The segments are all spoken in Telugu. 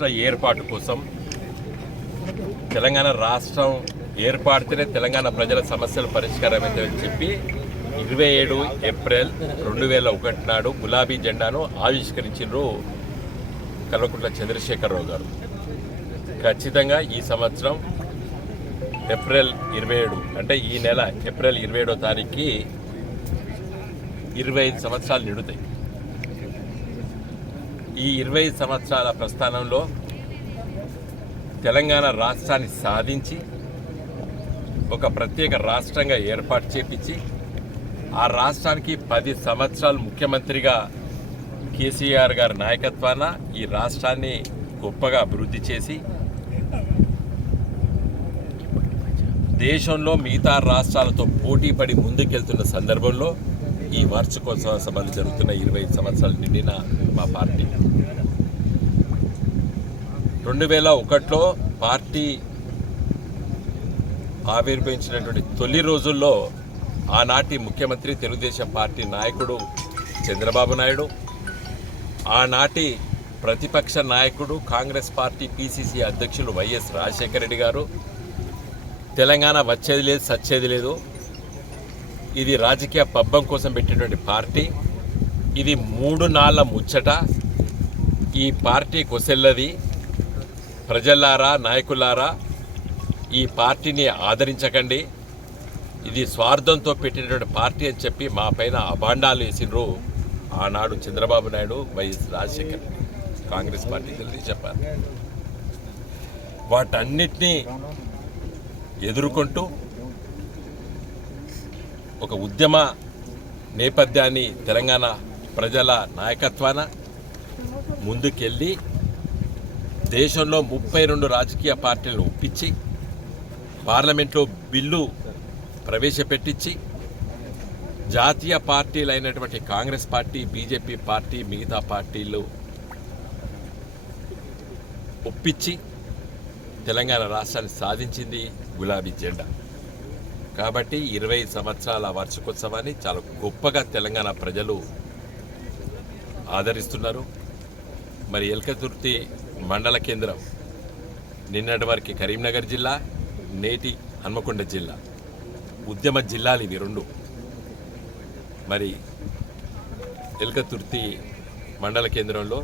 రాష్ట్ర ఏర్పాటు కోసం తెలంగాణ రాష్ట్రం ఏర్పాడితేనే తెలంగాణ ప్రజల సమస్యలు పరిష్కారం అవుతాయని చెప్పి ఇరవై ఏడు ఏప్రిల్ రెండు వేల ఒకటి నాడు గులాబీ జెండాను ఆవిష్కరించారు కల్వకుంట్ల చంద్రశేఖరరావు గారు. ఖచ్చితంగా ఈ సంవత్సరం ఏప్రిల్ ఇరవై ఏడు అంటే ఈ నెల ఏప్రిల్ ఇరవై ఏడో తారీఖుకి ఇరవై ఐదు సంవత్సరాలు నిడుతాయి. ఈ ఇరవై సంవత్సరాల ప్రస్థానంలో తెలంగాణ రాష్ట్రాన్ని సాధించి ఒక ప్రత్యేక రాష్ట్రంగా ఏర్పాటు చేపించి ఆ రాష్ట్రానికి పది సంవత్సరాలు ముఖ్యమంత్రిగా కేసీఆర్ గారి నాయకత్వాన ఈ రాష్ట్రాన్ని గొప్పగా అభివృద్ధి చేసి దేశంలో మిగతా రాష్ట్రాలతో పోటీ పడి ముందుకెళ్తున్న సందర్భంలో ఈ వార్షికోత్సవ సభలు జరుగుతున్న ఇరవై ఐదు సంవత్సరాలు నిండిన మా పార్టీ. రెండు వేల ఒకటిలో పార్టీ ఆవిర్భవించినటువంటి తొలి రోజుల్లో ఆనాటి ముఖ్యమంత్రి తెలుగుదేశం పార్టీ నాయకుడు చంద్రబాబు నాయుడు ఆనాటి ప్రతిపక్ష నాయకుడు కాంగ్రెస్ పార్టీ పీసీసీ అధ్యక్షులు వైఎస్ రాజశేఖర రెడ్డి గారు. తెలంగాణ వచ్చేది లేదు సచ్చేది లేదు. ఇది రాజకీయ పబ్బం కోసం పెట్టినటువంటి పార్టీ. ఇది మూడు నాళ్ళ ముచ్చట. ఈ పార్టీ కొసెల్లది. ప్రజలారా నాయకులారా ఈ పార్టీని ఆదరించకండి. ఇది స్వార్థంతో పెట్టినటువంటి పార్టీ అని చెప్పి మా పైన అభాండాలు వేసిండ్రు ఆనాడు Chandrababu Naidu YS Rajasekhar Congress party తెలియదు చెప్పారు వాటన్నిటినీ ఎదుర్కొంటూ ఒక ఉద్యమ నేపథ్యాన్ని తెలంగాణ ప్రజల నాయకత్వాన ముందుకెళ్ళి దేశంలో ముప్పై రెండు రాజకీయ పార్టీలను ఒప్పించి పార్లమెంట్లో బిల్లు ప్రవేశపెట్టించి జాతీయ పార్టీలు అయినటువంటి కాంగ్రెస్ పార్టీ బీజేపీ పార్టీ మిగతా పార్టీలు ఒప్పించి తెలంగాణ రాష్ట్రాన్ని సాధించింది గులాబీ జెండా. కాబట్టి ఇరవై సంవత్సరాల వార్షికోత్సవాన్ని చాలా గొప్పగా తెలంగాణ ప్రజలు ఆదరిస్తున్నారు. మరి ఎల్కతుర్తి మండల కేంద్రం. నిన్నటి వరకు కరీంనగర్ జిల్లా నేటి హన్మకొండ జిల్లా. ఉద్యమ జిల్లాలు ఇవి రెండు. మరి ఎల్కతుర్తి మండల కేంద్రంలో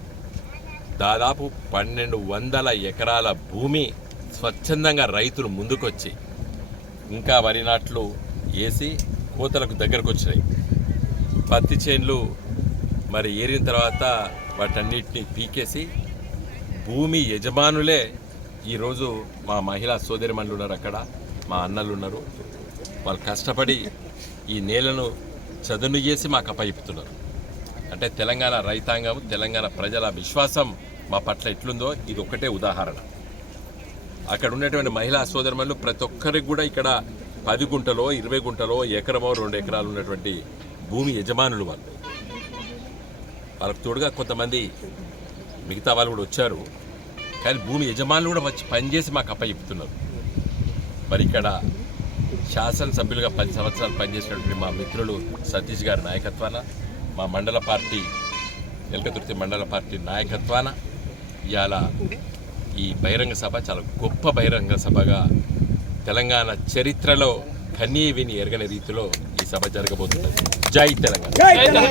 దాదాపు పన్నెండు వందల ఎకరాల భూమి స్వచ్ఛందంగా రైతులు ముందుకొచ్చి ఇంకా వరి నాట్లు వేసి కోతలకు దగ్గరకు వచ్చినాయి పత్తి చేన్లు మరి ఏరిన తర్వాత వాటన్నిటిని పీకేసి భూమి యజమానులే ఈరోజు మా మహిళా సోదరిమణులు ఉన్నారు అక్కడ మా అన్నలు ఉన్నారు వాళ్ళు కష్టపడి ఈ నేలను చదును చేసి మాకు అప్పయిపుతున్నారు అంటే తెలంగాణ రైతాంగం తెలంగాణ ప్రజల విశ్వాసం మా పట్ల ఎట్లుందో ఇది ఒకటే ఉదాహరణ. అక్కడ ఉన్నటువంటి మహిళా సోదరులు ప్రతి ఒక్కరికి కూడా ఇక్కడ పది గుంటలో ఇరవై గుంటలో ఎకరమో రెండు ఎకరాలు ఉన్నటువంటి భూమి యజమానులు వాళ్ళు. వాళ్ళకు తోడుగా కొంతమంది మిగతా వాళ్ళు కూడా వచ్చారు. కానీ భూమి యజమానులు కూడా వచ్చి పనిచేసి మాకు అప్పయిపుతున్నారు మరి ఇక్కడ శాసనసభ్యులుగా పది సంవత్సరాలు పనిచేసినటువంటి మా మిత్రులు సతీష్ గారి నాయకత్వాన మా మండల పార్టీ ఎల్కతుర్తి మండల పార్టీ నాయకత్వాన ఇవాళ ఈ బహిరంగ సభ చాలా గొప్ప బహిరంగ సభగా తెలంగాణ చరిత్రలో కన్నీ విని ఎరగని రీతిలో ఈ సభ జరగబోతున్నది. జై తెలంగాణ.